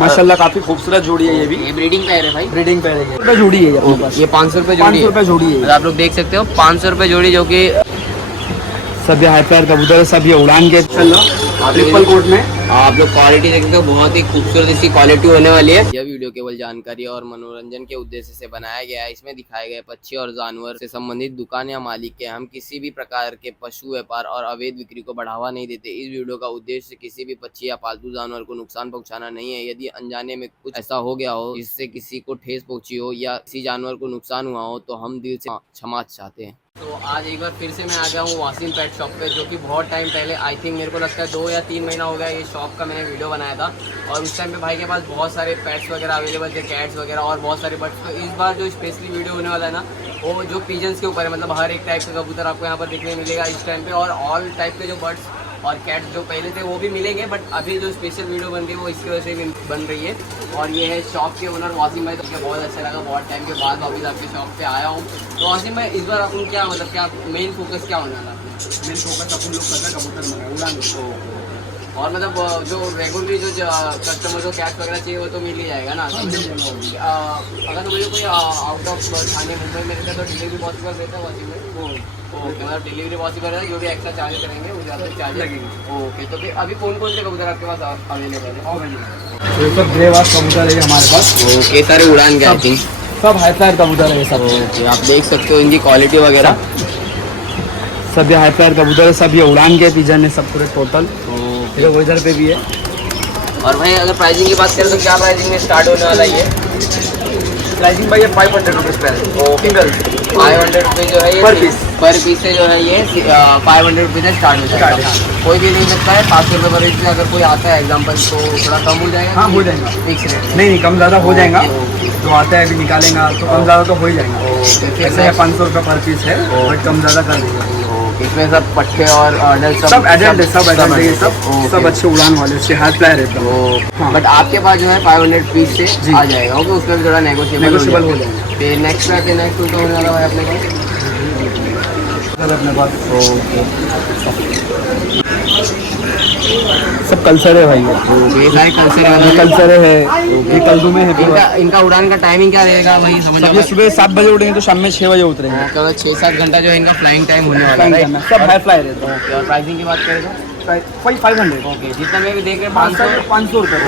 माशाल्लाह काफी खूबसूरत जोड़ी है ये भी। ये ब्रीडिंग पेयर है भाई, ब्रीडिंग पेयर है, जोड़ी है ये अपने पास। ये 500 रुपए जोड़ी, 500 रुपए जोड़ी है। आप लोग देख सकते हो 500 रुपए जोड़ी, जो कि सब ये हाईफ्लायर कबूतर सब ये उड़ान के ट्रिपल कोट में आप लोग क्वालिटी देखते हो, बहुत ही खूबसूरत इसकी क्वालिटी होने वाली है। यह वीडियो केवल जानकारी और मनोरंजन के उद्देश्य से बनाया गया है। इसमें दिखाए गए पक्षी और जानवर से संबंधित दुकान या मालिक के हम किसी भी प्रकार के पशु व्यापार और अवैध बिक्री को बढ़ावा नहीं देते। इस वीडियो का उद्देश्य किसी भी पक्षी या पालतू जानवर को नुकसान पहुंचाना नहीं है। यदि अनजाने में कुछ ऐसा हो गया हो जिससे किसी को ठेस पहुंची हो या किसी जानवर को नुकसान हुआ हो तो हम दिल से क्षमा चाहते हैं। तो आज एक बार फिर से मैं आ गया हूँ वासिम पेट शॉप पे, जो कि बहुत टाइम पहले, आई थिंक मेरे को लगता है 2 या 3 महीना हो गया ये शॉप का मैंने वीडियो बनाया था। और उस टाइम पे भाई के पास बहुत सारे पेट्स वगैरह अवेलेबल थे, कैट्स वगैरह और बहुत सारे बर्ड्स। तो इस बार जो स्पेशली वीडियो होने वाला है ना, वो जो पिजन्स के ऊपर है, मतलब हर एक टाइप का कबूतर आपको यहाँ पर देखने मिलेगा इस टाइम पे, और ऑल टाइप के जो बर्ड्स और कैट्स जो पहले थे वो भी मिलेंगे। बट अभी जो स्पेशल वीडियो बन रही है वो इसकी वजह से भी बन रही है। और ये है शॉप के ओनर वासिम भाई, तो मुझे बहुत अच्छा लगा, बहुत टाइम के बाद वापस आपके शॉप पे आया हूँ। तो वासिम भाई, इस बार अपन क्या, मतलब क्या मेन फोकस क्या होने वाला है? मेन फोकस अपन लोग करते हैं कबूतर में उड़ान को। और मतलब जो रेगुलरली जो कस्टमर को कैश वगैरह चाहिए वो तो मिल ही जाएगा ना? अगर मुझे कोई आउट ऑफ थाने मुंबई में रहता है तो डिलीवरी पॉसिबल रहता है वासिम भाई? ओके, मतलब डिलीवरी पॉसिबल है, जो भी एक्स्ट्रा चार्ज करेंगे वो ज़्यादा चार्ज लगेंगे। ओके, तो फिर अभी कौन कौन से कबूतर आपके पास अवेलेबल है? ये सब ग्रेवास कबूतर है हमारे पास। ओके, सारे उड़ान के आई थिंक सब हाईफ्लायर कबूतर है ये सब। ओके, आप देख सकते हो इनकी क्वालिटी वगैरह। सब ये हाईफ्लायर कबूतर है, सब ये उड़ान के पिजन है, सब पूरे टोटल। वो इधर पे भी है। और भाई अगर प्राइसिंग की बात करें तो क्या प्राइसिंग में स्टार्ट होने वाला है ये? प्राइसिंग भाई ये 500 रुपीज़ पे है। सिंगल 500 रुपये जो है ये पर पीस से जो है ये 500 रुपये से स्टार्ट हो जाएगा। कोई भी नहीं सकता है 500 रुपये पर पीस पे। अगर कोई आता है एग्जाम्पल तो थोड़ा कम हो जाएगा? हाँ, हो जाएगा, फिक्स रेट नहीं कम ज़्यादा हो जाएगा। जो आता है अभी निकालेगा तो कम ज़्यादा तो हो ही जाएगा। ऐसे 500 रुपये पर पीस है, बट कम ज़्यादा कर देंगे। इसमें सब पट्टे और सब एजेंट है, सब एजेंट है, सब अच्छे उड़ान वाले, उसके हाथ फ्लायर है। बट आपके पास जो है 500 पीस से आ जाएगा। ओके, उसमें थोड़ा नेगोशिएबल हो जाएगा। फिर नेक्स्ट का नेक्स्ट तो होने वाला है अपने पास। ओके, सब कल्चर है भाई, ये सारे कल्चर है, ये कल्दू में है। इनका उड़ान का टाइमिंग क्या रहेगा वही समझ? ये सुबह 7 बजे उड़ेंगे तो शाम में 6 बजे उतरेंगे। 6-7 घंटा जो है इनका फ्लाइंग टाइम होने वाला है। सब हाई फ्लायर है। और प्राइसिंग की बात करें तो 500। ओके, जितना मैं भी देख रहे हैं 500 रुपये।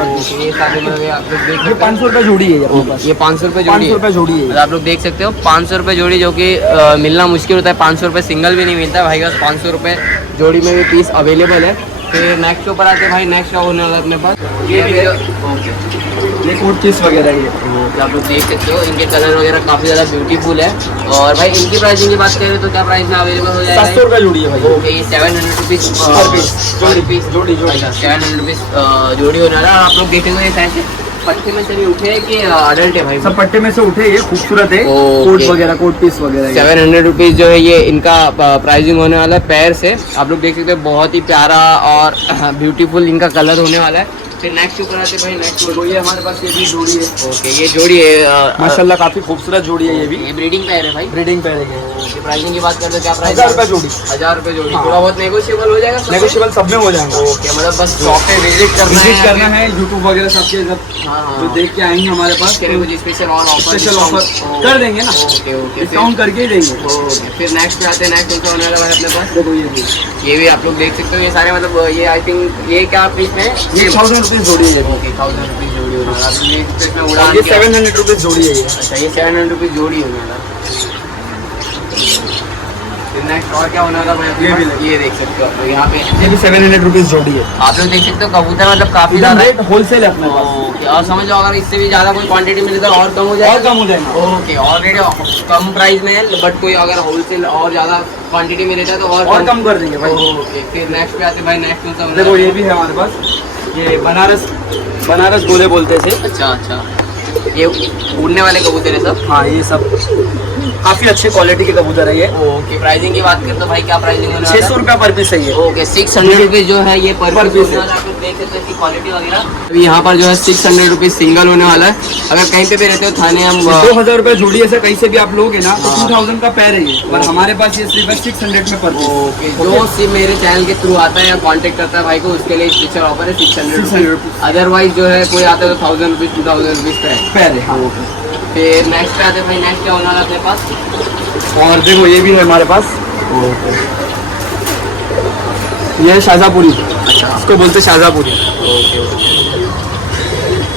ये सारे मतलब आप लोग देख ये 500 रुपये जोड़ी है अपने पास। ये 500 रुपये 500 रुपये जोड़ी है। आप लोग देख सकते हो 500 रुपये जोड़ी, जो कि मिलना मुश्किल होता है। 500 रुपये सिंगल भी नहीं मिलता है भाई का। 500 रुपये जोड़ी में भी पीस अवेलेबल है। फिर नेक्स्ट के ऊपर आते हैं भाई, नेक्स्ट का होने वाला है अपने पास ये भी। ये कोट पीस वगैरह ये आप लोग देख सकते हो, इनके कलर वगैरह काफ़ी ज़्यादा ब्यूटीफुल है। और भाई इनकी प्राइसिंग की बात करें तो क्या प्राइस में अवेलेबल हो जाएगा? 700 रुपये जोड़ी है भाई। ओके, ये 700 रुपीज़ जोड़ी 700 रुपीज़ जोड़ी होने वाला है। आप लोग देखेंगे ये साइज पट्टे में से भी उठे हैं कि अडल्ट है भाई? सब पट्टे में से उठे, ये खूबसूरत है। कोट वगैरह, कोट पीस वगैरह 700 रुपीज़ जो है ये इनका प्राइसिंग होने वाला है पैर से। आप लोग देख सकते हो बहुत ही प्यारा और ब्यूटीफुल इनका कलर होने वाला है। फिर नेक्स्ट ऊपर आते भाई, नेक्स्ट जोड़ी है हमारे पास, ये भी जोड़ी है। ओके, ये जोड़ी है माशाल्लाह काफी खूबसूरत जोड़ी है ये भी। ये ब्रीडिंग पेयर है भाई? ब्रीडिंग पेयर है। ओके, प्राइसिंग की बात करें तो क्या प्राइस? 1000 रुपये जोड़ी। 1000 रुपये जोड़ी। थोड़ा बहुत नेगोशिएबल हो जाएगा? नेगोशिएबल सब में हो जाएगा। ओके, मतलब बस शॉप पे विजिट करना है, यूट्यूब वगैरह सबके जो देख के आएंगे हमारे पास, कुछ स्पेशल ऑफर कर देंगे ना। ओके ओके, डिस्काउंट करके ही देंगे। ओके, फिर नेक्स्ट पे आते हैं। नेक्स्ट कौन सा होने वाला है अपने पास? देखो ये भी आप लोग देख सकते हो। ये सारे मतलब ये आई थिंक ये क्या पीस में? ये 1000 रुपीज़ जोड़ी है। ओके, 1000 रुपीज़ जोड़ी होने वाला है। ये 700 रुपीज़ जोड़ी है। अच्छा, ये 700 रुपीज़ जोड़ी होने वाला। नेक्स्ट और क्या होने वाला भाई? ये देख सकते हो आप लोग यहाँ पे, ये भी 700 रुपीज़ जोड़ी है। आप लोग देख सकते हो कबूतर मतलब काफ़ी ज़्यादा रेट होलसेल है अपने पास। ओके, और समझो अगर इससे भी ज़्यादा कोई क्वांटिटी मिले तो और कम हो जाएगा? और कम हो जाएगा। ओके, ऑलरेडी कम प्राइस में है, बट कोई अगर होलसेल और ज़्यादा क्वांटिटी में लेता है तो और कम कर देंगे भाई। ओके, फिर नेक्स्ट पे आते हैं भाई। नेक्स्ट कौन सा? देखो ये भी है हमारे पास, ये बनारस गोले बोलते थे। अच्छा, ये उड़ने वाले कबूतर है सब। हाँ ये सब काफी अच्छे क्वालिटी के कबूतर है ये। ओके, प्राइसिंग की बात करें तो भाई क्या प्राइसिंग होने वाला है? 600 रुपया पर पीस है ये। ओके, 600 रुपीज जो है ये पर पीस है। देख सकते हैं इसकी क्वालिटी वगैरह। अभी यहाँ पर जो है 600 रुपीज सिंगल होने वाला है। अगर कहीं पे भी रहते हो थाने हम 2000 रुपए जोड़ी ऐसे कहीं से भी आप लोगे ना तो 2000 का पैर है ये, पर हमारे पास ये सिर्फ 600 में पर पीस। ओके, जो सिम मेरे चैनल के थ्रू आता है या कांटेक्ट करता है भाई को, उसके लिए स्पेशल ऑफर है 600 रुपीज। अदरवाइज जो है कोई आता है तो 1000 रुपीज 2000 रुपीज का है पैर है। हाँ। फिर नेक्स्ट पे आते हैं भाई, नेक्स्ट क्या होना है अपने पास? और देखो ये भी है हमारे पास। ये है शाहजहाँपुरी। अच्छा, इसको बोलते शाहजहाँपुरी।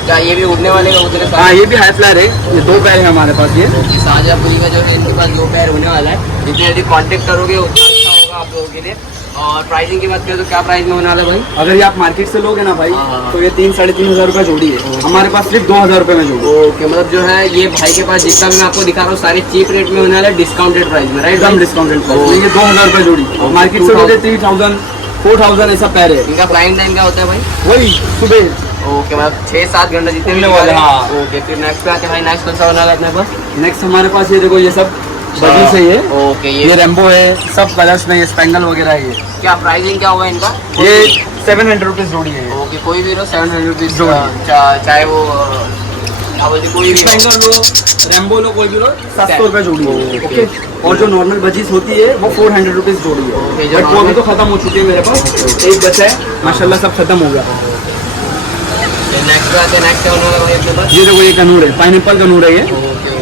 क्या ये भी उड़ने वाले कबूतर है? हाँ ये भी हाई फ्लायर है। ये 2 पैर है हमारे पास ये। शाहजहाँपुरी का जो है इनके पास 2 पैर होने वाला है। जितने जल्दी कांटेक्ट करोगे उतना अच्छा होगा आप लोगों के लिए। और प्राइसिंग की बात करें तो क्या प्राइस में होने वाला है भाई? अगर ये आप मार्केट से लोगे ना भाई हाँ। तो ये 3-3.5 रुपए जोड़ी है। हमारे पास सिर्फ 2000 रुपए में जोड़ी। ओके, मतलब जो है ये भाई के पास जितना भी मैं आपको दिखा रहा हूँ सारे चीप रेट में होने वाला है, डिस्काउंटेड प्राइस में, राइट? एकदम डिस्काउंटेड प्राइस। ये 2000 रुपए जोड़ी। मार्केट से लोगे 3000 4000 ऐसा पैर है। इनका फ्लाइंग टाइम क्या होता है भाई? वही सुबह। ओके, मतलब 6-7 घंटे जितने भी उड़ने वाले। हाँ। ओके, फिर नेक्स्ट पे आते हैं भाई, नेक्स्ट कौन सा होने वाला है अपने पास? नेक्स्ट हमारे पास ये देखो ये सब बड़ी से ये। ओके, ये रेम्बो है, सब कलर्स में, ये स्पेंगल वगैरह है ये। क्या प्राइसिंग क्या होगा इनका? ये 700 रुपीज जोड़ी है। ओके, कोई भी लो 700 रुपीज जोड़ी। चाहे वो क्या बोलते कोई भी स्पेंगल लो, रेम्बो लो, कोई भी लो, 700 रुपए जोड़ी है। ओके। और जो नॉर्मल बजीज होती है वो 400 रुपीज जोड़ी ओके, है। जो बट वो अभी तो खत्म हो चुकी है मेरे पास। ओके। एक बचा है, माशाल्लाह सब खत्म हो गया। नेक्स्ट पे आते हैं, नेक्स्ट क्या होने वाला है भाई अपने पास? ये देखो ये कनूर है, पाइनएप्पल कनूर है ये। ओके,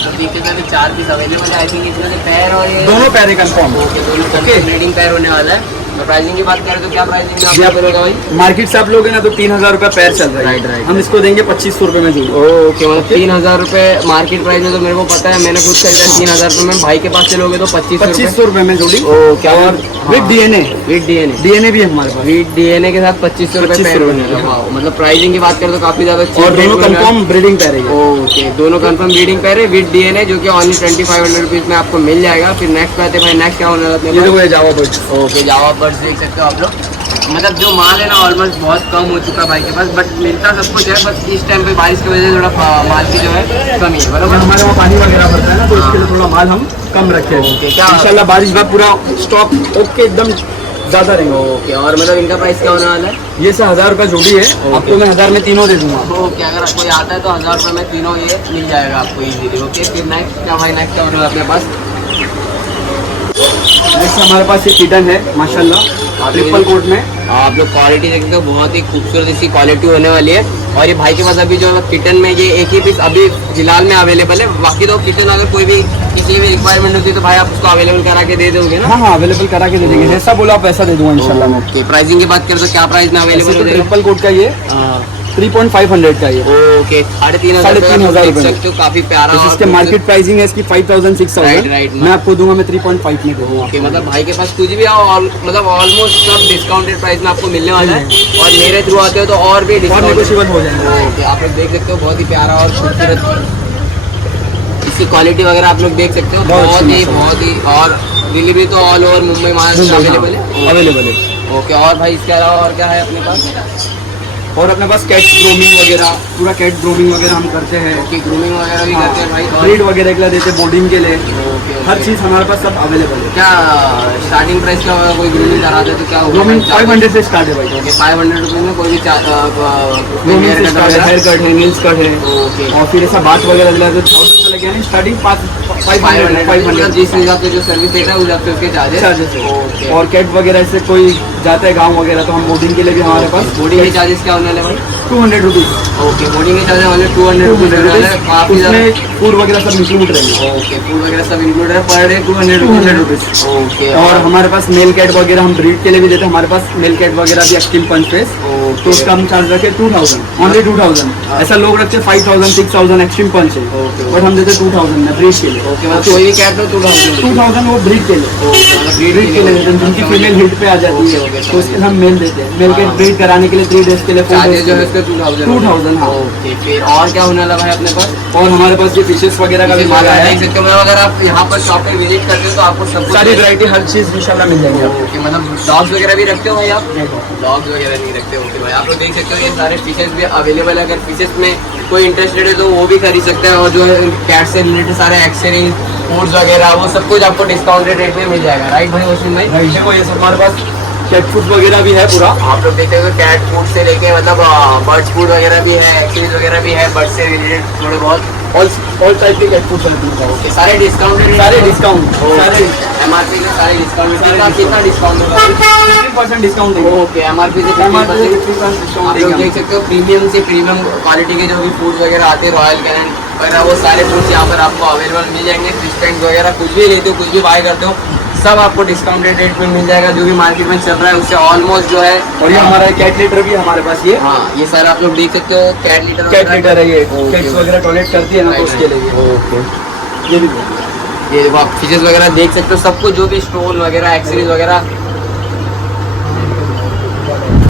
तो पीछे से भी 4 पीस अवेलेबल है। आई थिंक इसमें से पैर और ये दोनों पैर है कंफर्म। ओके, दोनों ओके। ब्रीडिंग पैर होने वाला है। तो प्राइसिंग की बात करें तो क्या प्राइसिंग ये में आप मिलेगा भाई? मार्केट से आप लोगे ना तो 3000 रुपए पैर चल रहा है। राइट। हम इसको देंगे 2500 रुपए में जोड़ी। ओके, मतलब 3000 रुपए मार्केट प्राइस में तो मेरे को पता है, मैंने खुद खरीदा 3000 रुपए में। भाई के पास से लोगे तो 2500 रुपए में जोड़ी। ओके, और with DNA. With DNA DNA भी है हमारे पास। विद डीएनए के साथ 2500 रुपए पैर होने वाला है। वाह, मतलब प्राइसिंग की बात करें तो काफी ज्यादा cheap और दोनों rate में कंफर्म ब्रीडिंग पैर है ये। ओके, दोनों कंफर्म ब्रीडिंग पैर है विद डीएनए, जो कि ओनली 2500 रुपीज में आपको मिल जाएगा। फिर नेक्स्ट पे आते हैं भाई, नेक्स्ट क्या होने वाला है अपने ये पास? देखो ये जावा बर्ड्स। ओके, जावा बर्ड्स देख सकते हो आप लोग। मतलब जो माल है ना ऑलमोस्ट बहुत कम हो चुका है भाई के पास, बट मिलता सब कुछ है, बस इस टाइम पे बारिश की वजह से थोड़ा माल की जो है कमी है, बराबर? हमारे वहाँ पानी वगैरह भरता है ना तो इसके लिए थोड़ा माल हम कम रखे हैं। ओके, क्या इंशाल्लाह बारिश बाद पूरा स्टॉक ओके एकदम ज्यादा रहेंगे। ओके, और मतलब इनका प्राइस क्या होने वाला है? ये से 1000 रुपए जोड़ी है। आपको मैं 1000 में तीनों दे दूंगा। ओके, अगर कोई आता है तो 1000 रुपये में तीनों ये मिल जाएगा आपको इजीली। ओके, फिर नेक्स्ट क्या भाई, नेक्स्ट क्या होने वाला है अपने पास? नेक्स्ट हमारे पास ये किटन है माशाल्लाह ट्रिपल कोट में। आप लोग क्वालिटी देखते हो, बहुत ही खूबसूरत इसकी क्वालिटी होने वाली है। और ये भाई के पास अभी जो है किटन में ये एक ही पीस अभी फिलहाल में अवेलेबल है। बाकी तो किटन अगर कोई भी किसी भी रिक्वायरमेंट होती है तो भाई आप उसको अवेलेबल करा के दे दोगे ना? हाँ हाँ अवेलेबल करा के दे देंगे, जैसा बोला आप वैसा दे दूंगा इंशाल्लाह मैं। ओके, प्राइसिंग की बात करें तो क्या प्राइस में अवेलेबल हो जाएगा? ट्रिपल कोट का ये 3500 का ये। ओके, 3500 रुपए सकते हो, काफी प्यारा। तो इसके मार्केट प्राइसिंग है इसकी 5000 6000। राइट। मैं आपको दूंगा मैं 3.5 में दूंगा। ओके, मतलब भाई के पास कुछ भी आओ मतलब ऑलमोस्ट सब डिस्काउंटेड प्राइस में आपको मिलने वाला है। और मेरे थ्रू आते हो तो और भी डिस्काउंट नेगोशिएबल हो जाएगा। ओके, आप लोग देख सकते हो, बहुत ही प्यारा और खूबसूरत इसकी क्वालिटी वगैरह आप लोग देख सकते हो। बहुत ही और डिलीवरी तो all over Mumbai Maharashtra available है। अवेलेबल है। ओके, और भाई इसके अलावा और क्या है अपने पास? और अपने पास कैट ग्रूमिंग वगैरह, पूरा कैट ग्रूमिंग वगैरह हम करते हैं। ओके, ग्रूमिंग वगैरह भी करते हैं भाई। ब्रीड वगैरह के लिए देते हैं, बोर्डिंग के लिए। ओके, हर चीज़ हमारे पास सब अवेलेबल है। क्या स्टार्टिंग प्राइस क्या होगा? कोई ग्रूमिंग कराते तो क्या होगा? ग्रूमिंग 500 से स्टार्ट है भाई। ओके, 500 रुपये में कोई भी ग्रूमिंग से स्टार्ट है, हेयर कट है, नेल्स कट है। ओके, और फिर ऐसा बात वगैरह दिला तो 1000 से लगे यानी स्टार्टिंग 500 जिस हिसाब से जो सर्विस देता है उस हिसाब से उसके चार्जेस। ओके, और कैट वगैरह से कोई जाता है गाँव वगैरह तो हम बोर्डिंग के लिए भी हमारे पास बोर्डिंग के चार्जेस क्या होने वाले भाई? 200 रुपीज़। ओके, बोर्डिंग के चार्जेस वाले 200 रुपीज़ होने वाले हैं। काफी ज़्यादा। उसमें फूड वगैरह सब इंक्लूड रहेंगे। ओके, फूड वगैरह सब इंक्लूड है, पर डे 200 रुपीज़। ओके, और हमारे पास मेल कैट वगैरह हम ब्रीड के लिए भी देते हैं। हमारे पास मेल कैट वगैरह भी एक्टिव पंच फेस, तो उसका हम चार्ज रखे 2000, ओनली 2000। ऐसा लोग रखते हैं 5000 6000 एक्सट्रीम पंच है, बट हम देते 2000 में ब्रीड के लिए। ओके, मतलब कोई भी कैट तो 2000 वो ब्रीड के लिए, ब्रीड के लिए देते हैं। जिनकी फीमेल हिट पे आ जाती है तो उसके हम मेल देते हैं। मेल कैट ब्रीड कराने के लिए 3 डेज के लिए 4 चार्जेस जो है डेज उसके पे 2000 2000 हाँ। ओके, फिर और क्या होने वाला भाई अपने पास? और हमारे पास ये फिशेस वगैरह का भी माल आया देख है। सकते हो, मतलब अगर आप यहाँ पर शॉप पे विजिट करते हो तो आपको सब कुछ सारी वैरायटी हर चीज इंशाल्लाह मिल जाएगी आपको। ओके, मतलब डॉग्स वगैरह भी रखते हो भाई आप? डॉग्स वगैरह नहीं रखते? ओके भाई, आप लोग देख सकते हो ये सारे फिशेस भी अवेलेबल है। अगर फिशेस में कोई इंटरेस्टेड है तो वो भी खरीद सकते हैं। और जो है कैट से रिलेटेड सारे एक्सेसरीज, फूड्स वगैरह, वो सब कुछ आपको डिस्काउंटेड रेट में मिल जाएगा, राइट भाई वसीम भाई? भाई देखो ये सब हमारे पास कैट फूड वगैरह भी है पूरा। आप लोग देखते हो कैट फूड से लेके मतलब बर्ड्स फूड वगैरह भी है, एक्सेसरीज वगैरह भी है, बर्ड से रिलेटेड थोड़े बहुत ऑल टाइप के कैट फूड मिलता है। ओके, सारे डिस्काउंट, सारे डिस्काउंट, सारे एमआरपी के सारे डिस्काउंट। कितना डिस्काउंट होगा? 50% डिस्काउंट देंगे। ओके, एमआरपी से 50% डिस्काउंट। आप लोग देख सकते हो प्रीमियम से प्रीमियम क्वालिटी के जो भी फूड वगैरह आते हैं, रॉयल कैनन वगैरह, वो सारे फूड्स यहाँ पर आपको अवेलेबल मिल जाएंगे। फिश टैंक वगैरह कुछ भी लेते हो, कुछ भी बाय करते हो, सब आपको डिस्काउंटेड रेट में मिल जाएगा। जो भी मार्केट में चल रहा है उससे ऑलमोस्ट जो है। और ये हमारा कैट लीटर भी है हमारे पास। ये हाँ, ये सारे आप लोग देख सकते हो कैट लीटर है। ये ओके, कैट्स वगैरह टॉयलेट करती है ना, तो उसके लिए ओके। ये भी ये देखो आप फिशेस वगैरह देख सकते हो, सब कुछ जो भी स्टोन वगैरह, एक्सेसरीज वगैरह,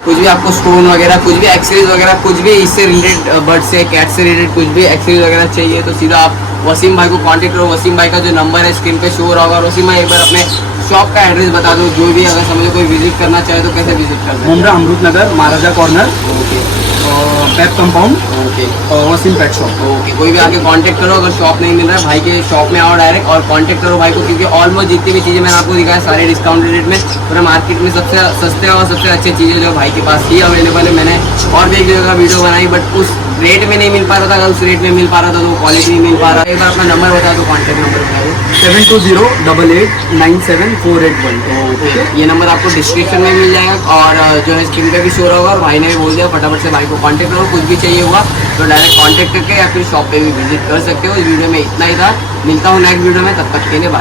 कुछ भी आपको स्टोन वगैरह, कुछ भी एक्सेसरीज वगैरह, कुछ भी इससे रिलेटेड, बर्ड से, कैट से रिलेटेड कुछ भी एक्सेसरीज वगैरह चाहिए तो सीधा आप वसीम भाई को कांटेक्ट करो। वसीम भाई का जो नंबर है स्क्रीन पे शो हो रहा होगा। वसीम भाई एक बार अपने शॉप का एड्रेस बता दो, जो भी अगर समझो कोई विजिट करना चाहे तो कैसे विजिट कर सकते हैं? मुंब्रा अमृत नगर, महाराजा कॉर्नर, ओके पैप compound, okay Wasim pet shop. Okay, कोई भी आके कांटेक्ट करो। अगर शॉप नहीं मिल रहा है, भाई के शॉप में आओ डायरेक्ट और कांटेक्ट करो भाई को, क्योंकि ऑलमोस्ट जितनी भी चीज़ें मैंने आपको दिखाया सारे डिस्काउंटेड रेट में, पूरा मार्केट में सबसे सस्ते और सबसे अच्छी चीज़ें जो भाई के पास ही अवेलेबल है। मैंने और भी एक जगह का वीडियो बनाई, बट उस रेट में नहीं मिल पा रहा था। अगर उस रेट में मिल पा रहा था तो क्वालिटी नहीं मिल पा रहा। एक बार अपना नंबर बता दो, कॉन्टैक्ट नंबर बता दो। 7208897481। ओके, ये नंबर आपको डिस्क्रिप्शन में मिल जाएगा और जो है स्क्रीन पे भी शो होगा। और भाई ने भी बोल दिया फटाफट से भाई को कांटेक्ट करो, कुछ भी चाहिए होगा तो डायरेक्ट कांटेक्ट करके या फिर शॉप पे भी विजिट कर सकते हो। इस वीडियो में इतना ही था, मिलता हूँ नेक्स्ट वीडियो में, तब तक के लिए बाय।